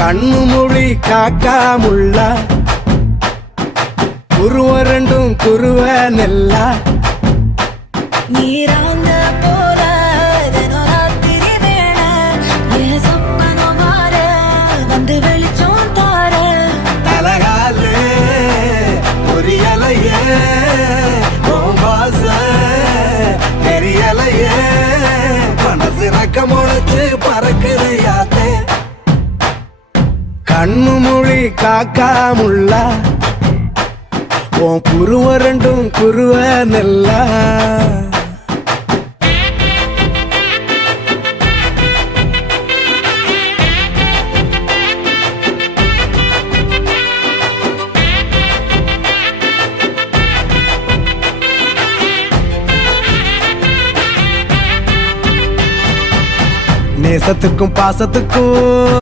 கண்ணு மொழி காக்காமுள்ள குருவ ரெண்டும் குருவ நெல்லா நீராங்க போல தினராத்திரி வேண என் சொப்பனம் மாற வந்து வெளிச்சம் தார தலகாலே பொரியலையே ஓம்பாச தெரியலையே மனசு ரக்க முளைச்சு பறக்குதையாத்தே கண்ணு மொழி காக்காமுள்ள உன் குருவ ரெண்டும் குருவ நெல்லா நேசத்துக்கும் பாசத்துக்கும்